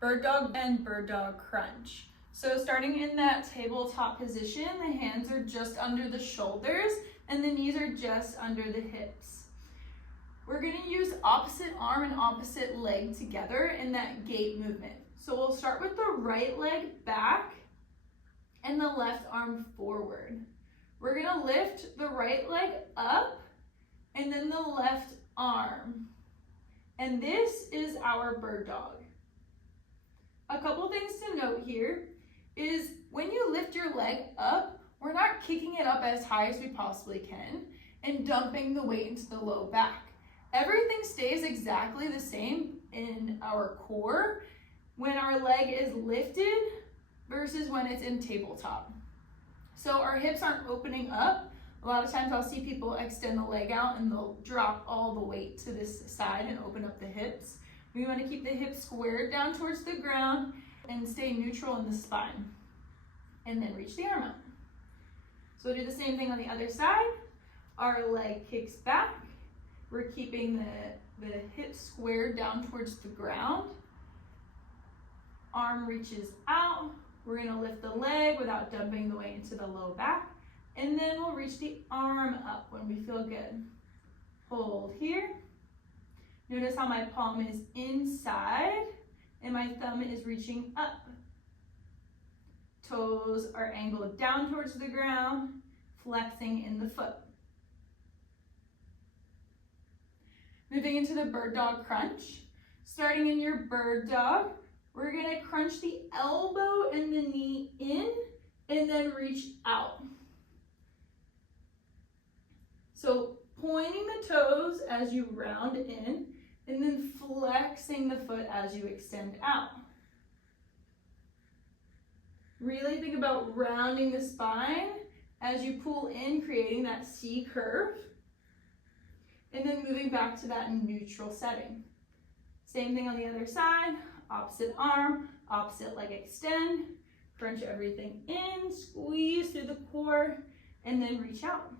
bird dog and bird dog crunch. So starting in that tabletop position, the hands are just under the shoulders and the knees are just under the hips. We're going to use opposite arm and opposite leg together in that gait movement. So we'll start with the right leg back and the left arm forward. We're going to lift the right leg up and then the left arm. And this is our bird dog. A couple things to note here is when you lift your leg up, we're not kicking it up as high as we possibly can and dumping the weight into the low back. Everything stays exactly the same in our core when our leg is lifted versus when it's in tabletop. So our hips aren't opening up. A lot of times I'll see people extend the leg out and they'll drop all the weight to this side and open up the hips. We want to keep the hips squared down towards the ground and stay neutral in the spine. And then reach the arm out. So we'll do the same thing on the other side. Our leg kicks back. We're keeping the hips squared down towards the ground. Arm reaches out. We're going to lift the leg without dumping the weight into the low back. And then we'll reach the arm up when we feel good. Hold here. Notice how my palm is inside and my thumb is reaching up. Toes are angled down towards the ground, flexing in the foot. Moving into the bird dog crunch. Starting in your bird dog, we're going to crunch the elbow and the knee in and then reach out. So pointing the toes as you round in and then flexing the foot as you extend out. Really think about rounding the spine as you pull in, creating that C curve. And then moving back to that neutral setting. Same thing on the other side, opposite arm, opposite leg extend, crunch everything in, squeeze through the core, and then reach out.